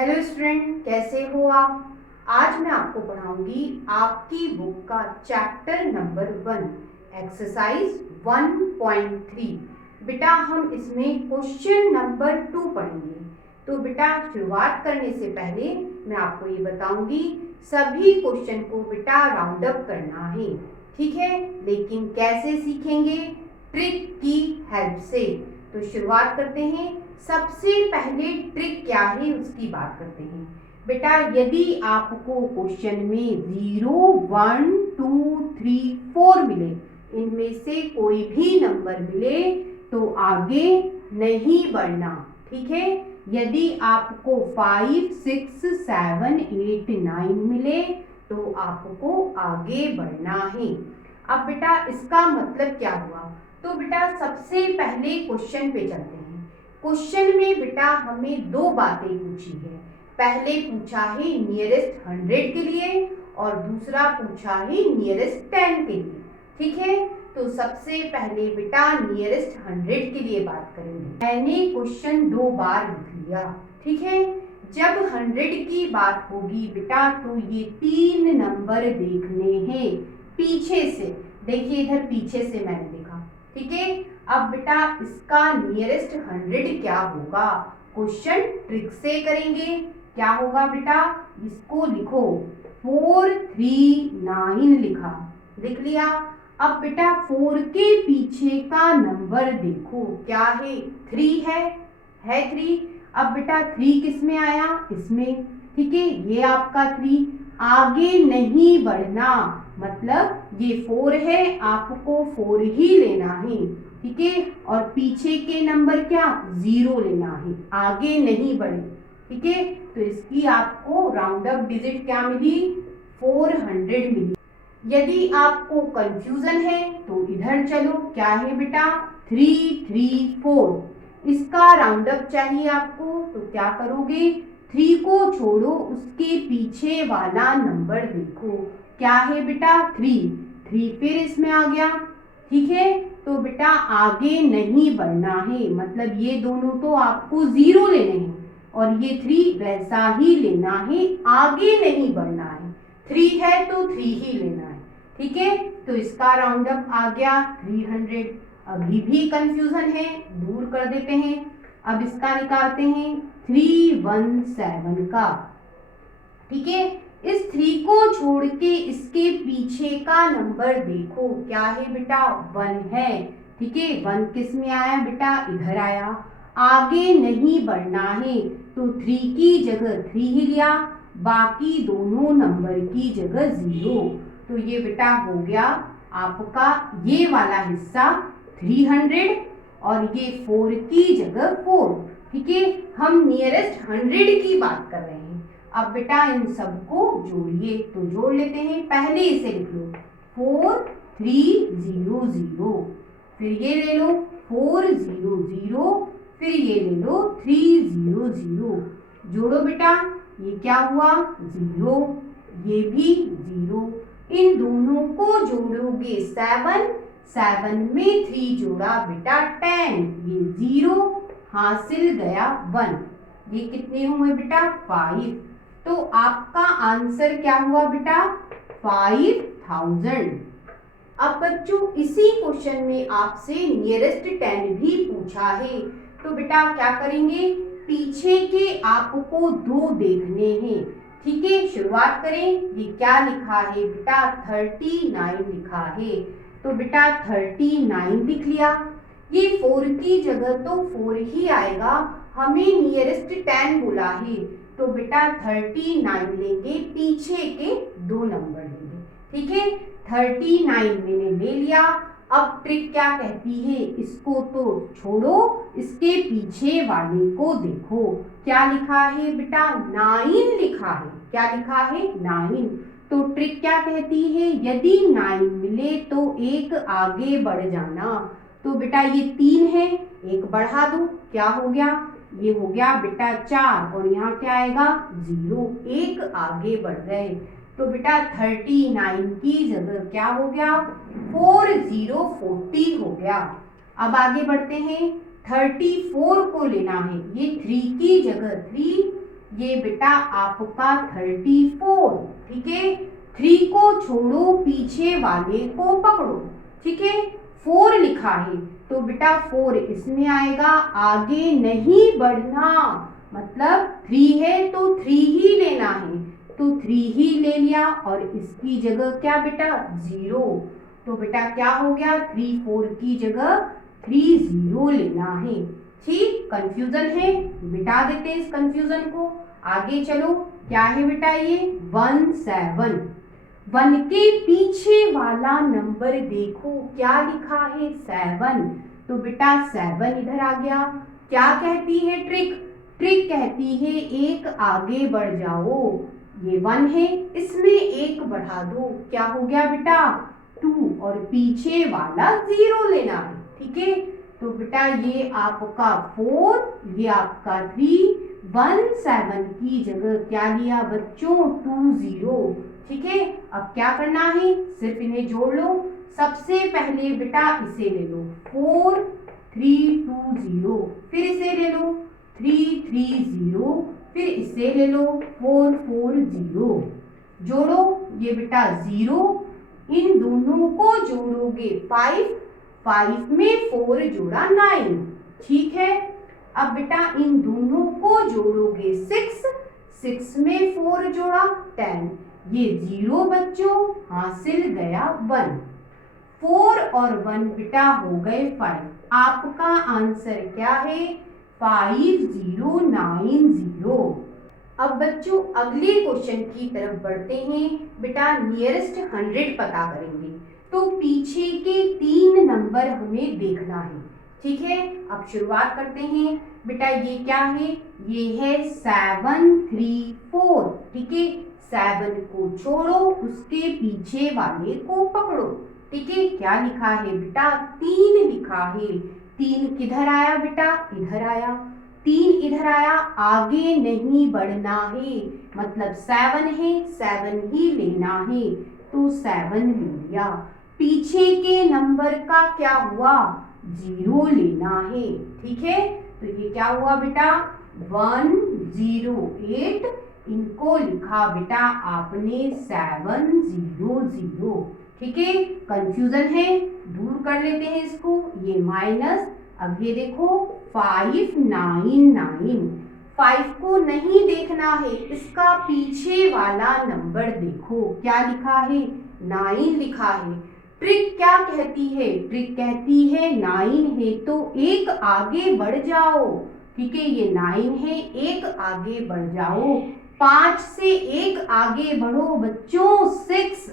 Hello student, कैसे हो आप। आज मैं आपको पढ़ाऊंगी आपकी बुक का चैप्टर नंबर 1 एक्सरसाइज 1.3। बेटा हम इसमें क्वेश्चन नंबर 2 पढ़ेंगे। तो बेटा शुरुआत करने से पहले मैं आपको ये बताऊंगी सभी क्वेश्चन को बेटा राउंड अप करना है, ठीक है। लेकिन कैसे सीखेंगे? ट्रिक की हेल्प से। तो शुरुआत करते हैं। सबसे पहले ट्रिक क्या है उसकी बात करते हैं। बेटा यदि आपको क्वेश्चन में 0, 1, 2, 3, 4 मिले, इनमें से कोई भी नंबर मिले तो आगे नहीं बढ़ना, ठीक है। यदि आपको 5, 6, 7, 8, 9 मिले तो आपको आगे बढ़ना है। अब बेटा इसका मतलब क्या हुआ? तो बेटा सबसे पहले क्वेश्चन पे चलते हैं। क्वेश्चन में बेटा हमें दो बातें पूछी है। पहले पूछा है नियरेस्ट 100 के लिए और दूसरा पूछा है नियरेस्ट 10 के लिए, ठीक है। तो सबसे पहले बेटा नियरेस्ट 100 के लिए बात करेंगे। मैंने क्वेश्चन 2 बार लिख लिया, ठीक है। जब 100 की बात होगी बेटा तो ये 3 नंबर देखने हैं पीछे से। देखिए इधर पीछे से मैंने लिखा, ठीक है। अब बेटा इसका नियरेस्ट 100 क्या होगा? क्वेश्चन ट्रिक से करेंगे। क्या होगा बेटा? इसको लिखो 439 लिखा, लिख लिया। अब बेटा 4 के पीछे का नंबर देखो क्या है? 3 है 3। अब बेटा 3 किस में आया? इसमें, ठीक है। ये आपका 3, आगे नहीं बढ़ना, मतलब ये 4 है, आपको 4 ही लेना है, ठीक है। और पीछे के नंबर क्या? 0 लेना है, आगे नहीं बढ़े, ठीक है। तो इसकी आपको राउंड अप डिजिट क्या मिली? 400 मिली। यदि आपको कंफ्यूजन है तो इधर चलो, क्या है बेटा? 334। इसका राउंड अप चाहिए आपको तो क्या करोगे? 3 को छोड़ो, उसके पीछे वाला नंबर देखो, क्या है बेटा? 3 फिर इसमें आ गया, ठीक है। तो बेटा आगे नहीं बढ़ना है, मतलब ये दोनों तो आपको 0 लेने हैं और ये 3 वैसा ही लेना है, आगे नहीं बढ़ना है। 3 है तो 3 ही लेना है, ठीक है। तो इसका राउंड अप आ गया 300। अभी भी कंफ्यूजन है, दूर कर देते हैं। अब इसका निकालते हैं 317 का, ठीक है। इस 3 को छोड़ के इसके पीछे का नंबर देखो, क्या है बेटा? 1 है, ठीक है। 1 किस में आया बेटा? इधर आया। आगे नहीं बढ़ना है तो 3 की जगह 3 ही लिया, बाकी दोनों नंबर की जगह 0। तो ये बेटा हो गया आपका ये वाला हिस्सा 300 और ये 4 की जगह 4, ठीक है। हम नियरेस्ट 100 की बात कर रहे हैं। अब बेटा इन सबको जोड़िए, तो जोड़ लेते हैं। पहले इसे लिख लो 4300, फिर ये ले लो 400, फिर ये ले लो 300। जोड़ो बेटा, ये क्या हुआ? 0, ये भी 0। इन दोनों को जोड़ोगे 7 में 3 जोड़ा बेटा 10, ये 0 हासिल गया 1। ये कितने हुए बेटा? 5। तो आपका आंसर क्या हुआ बेटा? 5000। अब बच्चों इसी क्वेश्चन में आपसे नियरेस्ट 10 भी पूछा है। तो बेटा क्या करेंगे? पीछे के आपको 2 देखने हैं, ठीक है। शुरुआत करें। ये क्या लिखा है बेटा? 39 लिखा है। तो बेटा 39 लिख लिया। ये 4 की जगह तो 4 ही आएगा, हमें नियरेस्ट 10 बोला है तो बेटा 39 लेंगे, पीछे के 2 नंबर लेंगे, ठीक है। 39 मैंने ले लिया। अब ट्रिक क्या कहती है? इसको तो छोड़ो, इसके पीछे वाले को देखो, क्या लिखा है बेटा? 9 लिखा है। क्या लिखा है? 9। तो ट्रिक क्या कहती है? यदि 9 मिले तो एक आगे बढ़ जाना। तो बेटा ये 3 है, एक बढ़ा दो, क्या हो गया? ये हो गया बेटा 4 और यहाँ क्या आएगा? 0, एक आगे बढ़ गए। तो बेटा 39 की जगह क्या हो गया? 4040 हो गया। अब आगे बढ़ते हैं। 34 को लेना है, ये 3 की जगह 3 ये बेटा आपका 34, ठीक है। 3 को छोड़ो, पीछे वाले को पकड़ो, ठीक है। 4 लिखा है तो बेटा 4 इसमें आएगा, आगे नहीं बढ़ना, मतलब 3 है तो 3 ही लेना है, तो 3 ही ले लिया और इसकी जगह क्या बेटा 0, तो बेटा क्या हो गया 3 4 की जगह 3 0 लेना है। ठीक, कंफ्यूजन है, मिटा देते हैं इस कंफ्यूजन को। आगे चलो, क्या है बेटा ये 1 7, 1 के पीछे वाला नंबर देखो क्या लिखा है 7, तो बेटा 7 इधर आ गया। क्या कहती है ट्रिक, ट्रिक कहती है एक आगे बढ़ जाओ, ये 1 है इसमें एक बढ़ा दो, क्या हो गया बेटा 2 और पीछे वाला 0 लेना है, ठीक है। तो बेटा ये आपका 4, ये आपका 3, 1 7 की जगह क्या लिया बच्चों 2 0, ठीक है। अब क्या करना है, सिर्फ इन्हें जोड़ लो। सबसे पहले बेटा इसे ले लो 4 3 2 0, फिर इसे ले लो 3 3 0, फिर इसे ले लो 4 4 0, जोड़ो ये बेटा 0, इन दोनों को जोड़ोगे 5, 5 में 4 जोड़ा 9, ठीक है। अब बेटा इन दोनों को जोड़ोगे 6, 6 में 4 जोड़ा 10, ये 0 बच्चों हासिल गया 1, 4 और 1 बेटा हो गए 5, आपका आंसर क्या है 5090। अब बच्चों अगले क्वेश्चन की तरफ बढ़ते हैं। बेटा नियरेस्ट 100 पता करेंगे, तो पीछे के 3 नंबर हमें देखना है, ठीक है। अब शुरुआत करते हैं। बेटा ये क्या है, ये है 7 3 4, ठीक है। 7 को छोड़ो, उसके पीछे वाले को पकड़ो, ठीक है। क्या लिखा है बेटा 3 लिखा है, 3 किधर आया बेटा इधर आया, 3 इधर आया, आगे नहीं बढ़ना है, मतलब 7 है 7 ही लेना है, तो 7 ले लिया। पीछे के नंबर का क्या हुआ 0 लेना है, ठीक है। तो ये क्या हुआ बेटा 1 0 8, इनको लिखा बेटा आपने 7 0 0, ठीक है। कंफ्यूजन है, दूर कर लेते हैं इसको, ये माइनस। अब ये देखो 5 9 9, 5 को नहीं देखना है, इसका पीछे वाला नंबर देखो क्या लिखा है 9 लिखा है। ट्रिक क्या कहती है, ट्रिक कहती है 9 है तो एक आगे बढ़ जाओ, ठीक है। ये 9 है, एक आगे बढ़ जाओ, 5 से एक आगे बढ़ो बच्चों 6,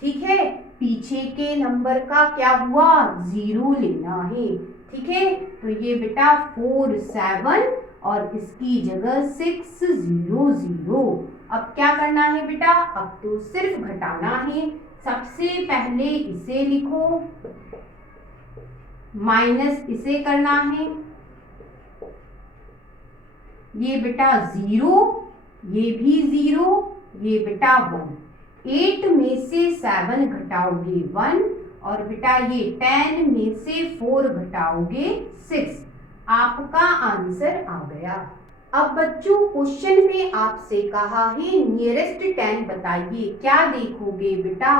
ठीक है। पीछे के नंबर का क्या हुआ 0 लेना है, ठीक है। तो ये बेटा 4 7 और इसकी जगह 6 0 0। अब क्या करना है बेटा, अब तो सिर्फ घटाना है। सबसे पहले इसे लिखो, माइनस इसे करना है, ये बेटा 0, ये भी 0, ये बेटा 1, 8 में से 7 घटाओगे 1, और बेटा ये 10 में से 4 घटाओगे 6, आपका आंसर आ गया। अब बच्चों क्वेश्चन में आपसे कहा है नियरेस्ट 10 बताइए, क्या देखोगे बेटा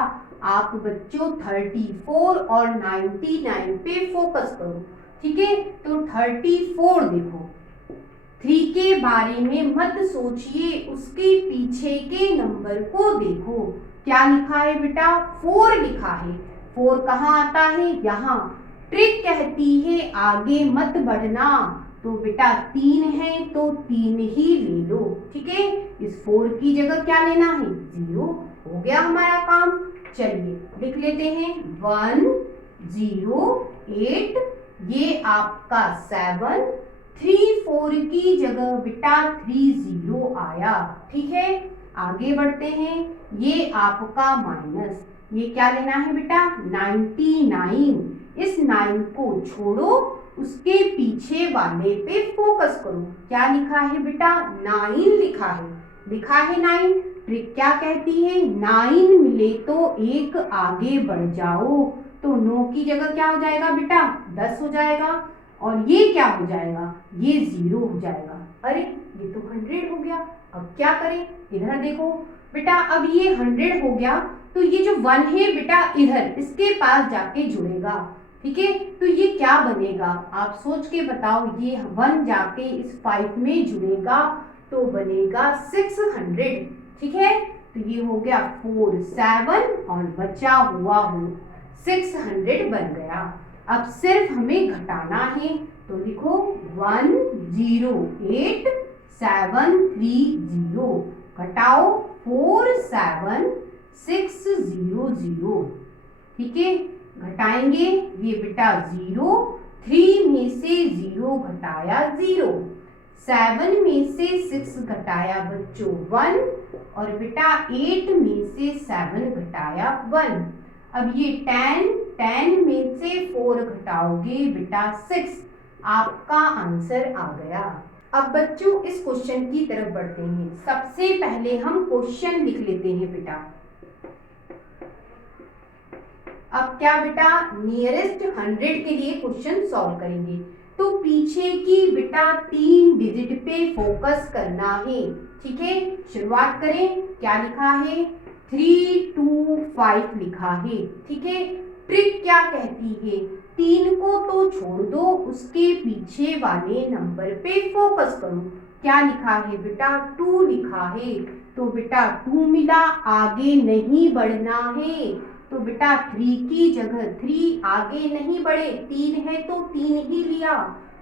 आप बच्चों 34 और 99 पे फोकस करो, ठीक है। तो 34 देखो, 3 के बारे में मत सोचिए, उसके पीछे के नंबर को देखो, क्या लिखा है बेटा 4 लिखा है, 4 कहाँ आता है यहाँ। ट्रिक कहती है आगे मत बढ़ना, तो बेटा 3 है तो 3 ही ले लो, ठीक है। इस 4 की जगह क्या लेना है 0, हो गया हमारा काम। चलिए लिख लेते हैं 1 0 8, ये आपका 7, 3 4 की जगह बेटा 3 0 आया, ठीक है। आगे बढ़ते हैं, ये आपका माइनस, ये क्या लेना है बेटा 99, इस 9 को छोड़ो, उसके पीछे वाले पे फोकस करो, क्या लिखा है बेटा 9 लिखा है, लिखा है 9। ट्रिक क्या कहती है 9 मिले तो एक आगे बढ़ जाओ, तो 9 की जगह क्या हो जाएगा बेटा 10 हो जाएगा, और ये क्या हो जाएगा ये 0 हो जाएगा। अरे ये तो 100 हो गया। अब क्या करें, इधर देखो बेटा, अब ये 100 हो गया, तो ये जो 1 है बेटा इधर इसके पास जाके जुड़ेगा। ठीक है, तो ये क्या बनेगा, आप सोच के बताओ, ये 1 जाके इस 5 में जुड़ेगा तो बनेगा 600। ठीक है, तो ये हो गया 4 7 और बचा हुआ हो 600 बन गया। अब सिर्फ हमें घटाना है, तो लिखो 108 730 घटाओ 47600। ठीक है, घटाएंगे, ये बेटा 0, 3 में से 0 घटाया 0, 7 में से 6 घटाया बच्चों 1 और बेटा 8 में से 7 घटाया 1। अब ये 10 में से 4 घटाओगे बेटा 6, आपका आंसर आ गया। अब बच्चों इस क्वेश्चन की तरफ बढ़ते हैं। सबसे पहले हम क्वेश्चन लिख लेते हैं बेटा। अब क्या बेटा, नियरेस्ट 100 के लिए क्वेश्चन सॉल्व करेंगे, तो पीछे की बेटा 3 डिजिट पे फोकस करना है। ठीक है, शुरुआत करें, क्या लिखा है, 325 लिखा है। ठीक है, ट्रिक क्या कहती है, 3 को तो छोड़ दो, उसके पीछे वाले नंबर पे फोकस करो। क्या लिखा है बेटा, 2 लिखा है, तो बेटा 2 मिला, आगे नहीं बढ़ना है, तो बेटा 3 की जगह 3, आगे नहीं बढ़े, 3 है तो 3 ही लिया,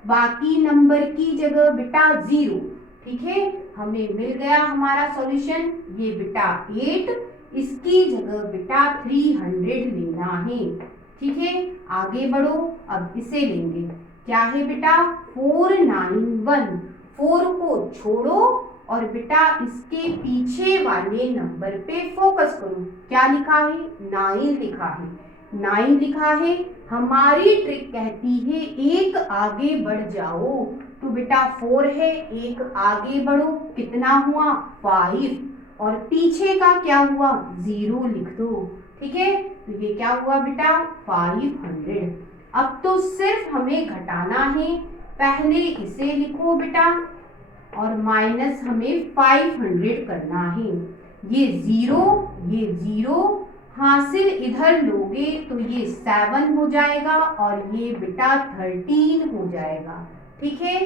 बाकी नंबर की जगह बेटा 0। ठीक है, हमें मिल गया हमारा सॉल्यूशन, ये बेटा 8, इसकी जगह बेटा 300 लेना है। ठीक है, आगे बढ़ो, अब इसे लेंगे, क्या है बेटा 491, 4 को छोड़ो और बेटा इसके पीछे वाले नंबर पे फोकस करो। क्या लिखा है, 9 लिखा है, 9 लिखा है। हमारी ट्रिक कहती है एक आगे बढ़ जाओ, तो बेटा 4 है, एक आगे बढ़ो, कितना हुआ 5 और पीछे का क्या हुआ 0 लिख दो। ठीक है, तो ये क्या हुआ बेटा 500। अब तो सिर्फ हमें घटाना है, पहले इसे लिखो बेटा और माइनस हमें 500 करना है। ये 0 हासिल इधर लोगे तो ये 7 हो जाएगा और ये बेटा 13 हो जाएगा। ठीक है,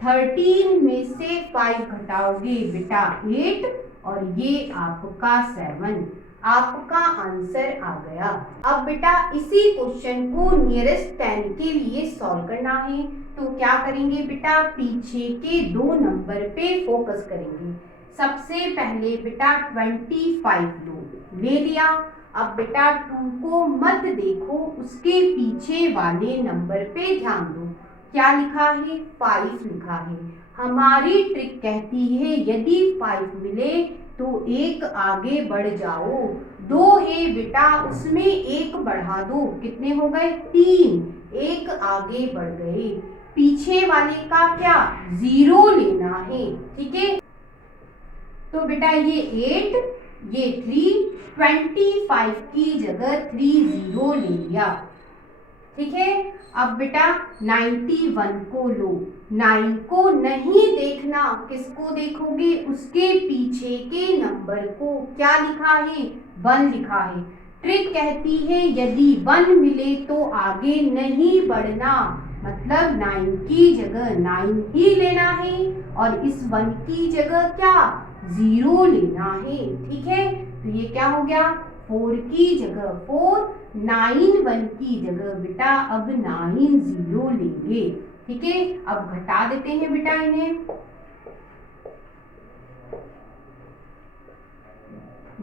13 में से 5 घटाओगे बेटा 8 और ये आपका 7, आपका आंसर आ गया। अब बेटा इसी क्वेश्चन को नियरेस्ट 10 के लिए सॉल्व करना है, तो क्या करेंगे बेटा, पीछे के 2 नंबर पे फोकस करेंगे। सबसे पहले बेटा 25 ले लिया। अब बेटा 2 को मत देखो, उसके पीछे वाले नंबर पे ध्यान दो, क्या लिखा है 5 लिखा है। हमारी ट्रिक कहती है यदि 5 मिले तो एक आगे बढ़ जाओ, 2 है बेटा उसमें एक बढ़ा दो, कितने हो गए 3, एक आगे बढ़ गए, पीछे वाले का क्या 0 लेना है। ठीक है, तो बेटा ये 8, ये 3, 25 की जगह 30 ले लिया। ठीक है, अब बेटा 91 को लो, 9 को नहीं देखना, किसको देखोगे, उसके पीछे के नंबर को। क्या लिखा है 1 लिखा है। ट्रिक कहती है यदि 1 मिले तो आगे नहीं बढ़ना, मतलब 9 की जगह 9 ही लेना है और इस 1 की जगह क्या 0 लेना है। ठीक है, तो ये क्या हो गया 4 की जगह 4, 9 1 की जगह बेटा अब 9 0 लेंगे। ठीक है, अब घटा देते हैं बेटा इन्हें,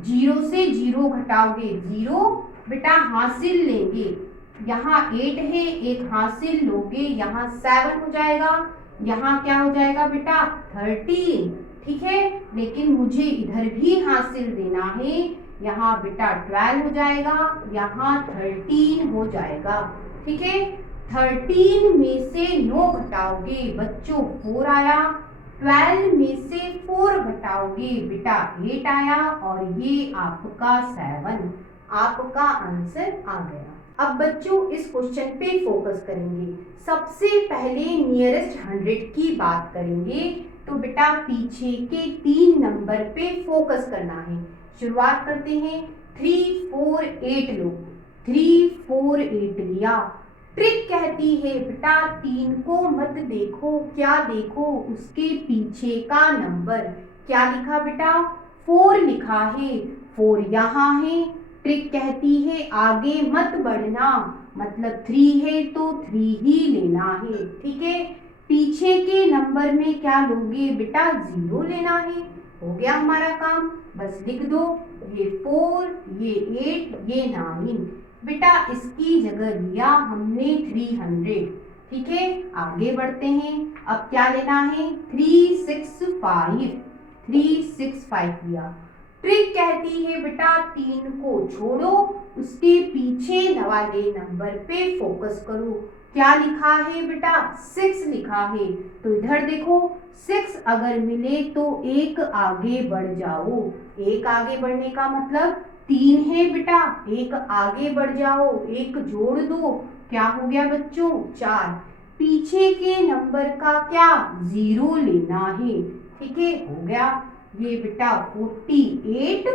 0 से 0 घटाओगे 0, बेटा हासिल लेंगे, यहाँ 8 है, एक हासिल लोगे, यहाँ 7 हो जाएगा, यहाँ क्या हो जाएगा बेटा 13। ठीक है, लेकिन मुझे इधर भी हासिल देना है, यहाँ बेटा 12 हो जाएगा, यहाँ 13 हो जाएगा। ठीक है, 13 में से 9 घटाओगे बच्चों 4 आया, 12 में से 4 घटाओगे बेटा 8 आया और ये आपका 7, आपका आंसर आ गया। अब बच्चों इस क्वेश्चन पे फोकस करेंगे। सबसे पहले नियरेस्ट 100 की बात करेंगे, तो बेटा पीछे के 3 नंबर पे फोकस करना है। शुरुआत करते हैं। 3 4 8 लो, 3 4 8 लिया। ट्रिक कहती है बेटा 3 को मत देखो, क्या देखो, उसके पीछे का नंबर। क्या लिखा बेटा? 4 लिखा है, 4 यहाँ है। ट्रिक कहती है आगे मत बढ़ना, मतलब 3 है तो 3 ही लेना है। ठीक है, पीछे के नंबर में क्या लोगे बेटा? 0 लेना है। हो गया हमारा काम, बस लिख दो, ये 4, ये 8, ये 9। बेटा इसकी जगह लिया हमने 300। ठीक है, आगे बढ़ते हैं। अब क्या लेना है? 365, 365 लिया। ट्रिक कहती है बेटा 3 को छोड़ो, उसके पीछे वाले नंबर पे फोकस करो। क्या लिखा है बेटा? 6 लिखा है, तो इधर देखो 6 अगर मिले तो एक आगे बढ़ जाओ। एक आगे बढ़ने का मतलब 3 है बेटा, एक आगे बढ़ जाओ, एक जोड़ दो। क्या हो गया बच्चों? 4। पीछे के नंबर का क्या? 0 लेना है। ठीक है, हो गया। ये बेटा 48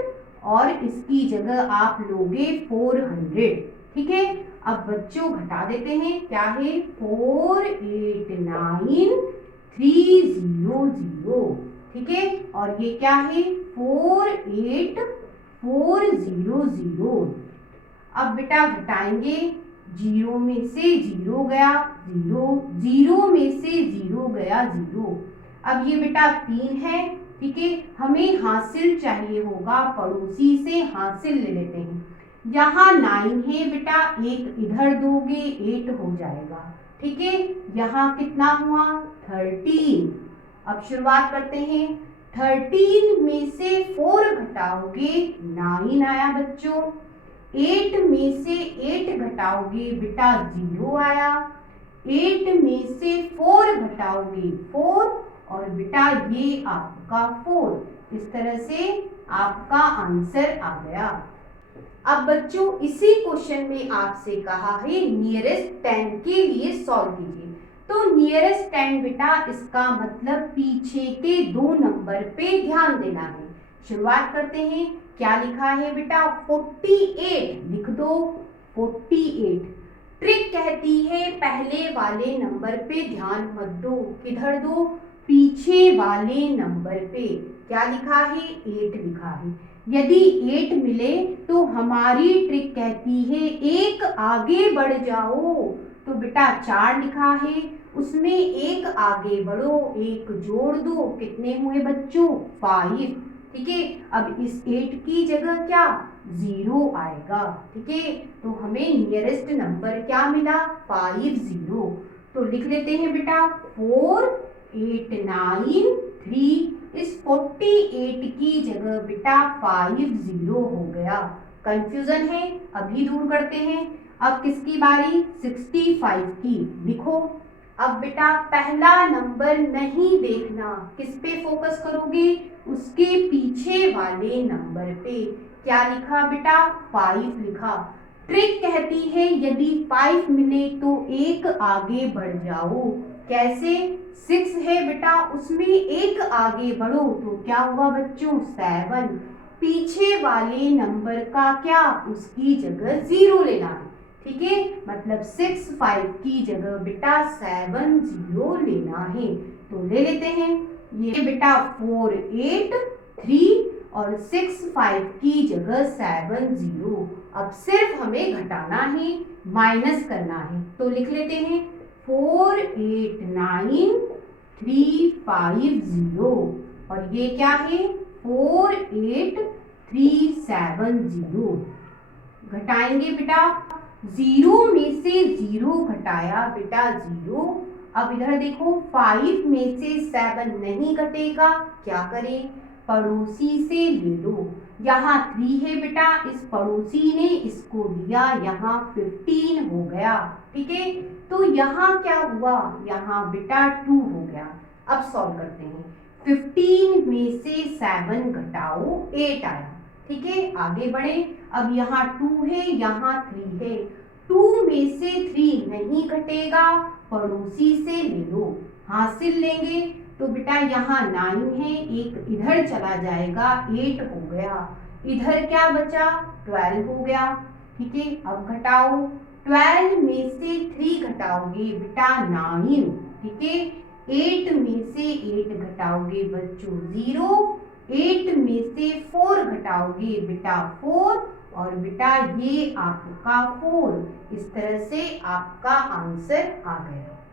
और इसकी जगह आप लोगे 400। ठीक है, अब बच्चों घटा देते हैं। क्या है? 489300। ठीक है, और ये क्या है? 48400। अब बेटा घटाएंगे, 0 में से 0 गया 0, 0 में से 0 गया 0। अब ये बेटा 3 है। ठीक है, हमें हासिल चाहिए होगा, पड़ोसी से हासिल ले लेते हैं। यहाँ 9 है बेटा, एक इधर दोगे 8 हो जाएगा। ठीक है, यहाँ कितना हुआ? 13। अब शुरुआत करते हैं। 13 में से 4 घटाओगे 9 आया बच्चों। 8 में से 8 घटाओगे बेटा 0 आया। 8 में से 4 घटाओगे 4 और बेटा ये आपका 4। इस तरह से आपका आंसर आ गया। अब बच्चों इसी क्वेश्चन में आपसे कहा है नियरेस्ट 10 के लिए सॉल्व कीजिए। तो नियरेस्ट 10 बेटा इसका मतलब पीछे के 2 नंबर पे ध्यान देना है। शुरुआत करते हैं। क्या लिखा है बेटा? 48 लिख दो, 48। ट्रिक कहती है पहले वाले नंबर पे ध्यान मत दो, किधर दो? पीछे वाले नंबर पे। क्या लिखा है? 8 लिखा है। यदि 8 मिले तो हमारी ट्रिक कहती है एक आगे बढ़ जाओ। तो बेटा 4 लिखा है, उसमें एक आगे बढ़ो, एक जोड़ दो। कितने हुए बच्चों? 5। ठीक है, अब इस 8 की जगह क्या? 0 आएगा। ठीक है, तो हमें नियरेस्ट नंबर क्या मिला? 50। तो लिख लेते हैं बेटा 4893। इस 48 की जगह बेटा 50 हो गया। कंफ्यूजन है, अभी दूर करते हैं। अब किसकी बारी? 65 की। लिखो। अब बेटा पहला नंबर नहीं देखना, किस पे फोकस करोगे? उसके पीछे वाले नंबर पे। क्या लिखा बेटा? 5 लिखा। ट्रिक कहती है यदि 5 मिले तो एक आगे बढ़ जाओ। कैसे? 6 है बेटा, उसमें एक आगे बढ़ो। तो क्या हुआ बच्चों? 7। पीछे वाले नंबर का क्या? उसकी जगह 0 लेना है। ठीक है, मतलब 65 की जगह बेटा 70 लेना है। तो ले लेते हैं। ये बेटा 483 और 65 की जगह 70। अब सिर्फ हमें घटाना है, माइनस करना है। तो लिख लेते हैं 489350 और ये क्या है? 48370। घटाएंगे बेटा, 0 में से 0 घटाया बेटा 0। अब इधर देखो 5 में से 7 नहीं घटेगा, क्या करें? पड़ोसी से ले लो। यहाँ 3 है बेटा, इस पड़ोसी ने इसको लिया, यहाँ 15 हो गया। ठीक है, तो यहाँ क्या हुआ? यहाँ बेटा 2 हो गया। अब सॉल्व करते हैं। 15 में से 7 घटाओ 8 आया। ठीक है, आगे बढ़े। अब यहाँ 2 है, यहाँ 3 है। 2 में से 3 नहीं घटेगा, पड़ोसी से ले लो। हासिल लेंगे तो बेटा यहाँ 9 है, एक इधर चला जाएगा, 8 हो गया। इधर क्या बचा? 12 हो गया। ठीक है, अब घटाओ। 12 में से 3 घटाओगे बेटा 9। ठीक है, 8 में से 8 घटाओगे बच्चों 0। 8 में से 4 घटाओगे बेटा 4, और बेटा ये आपका 4। इस तरह से आपका आंसर आ गया।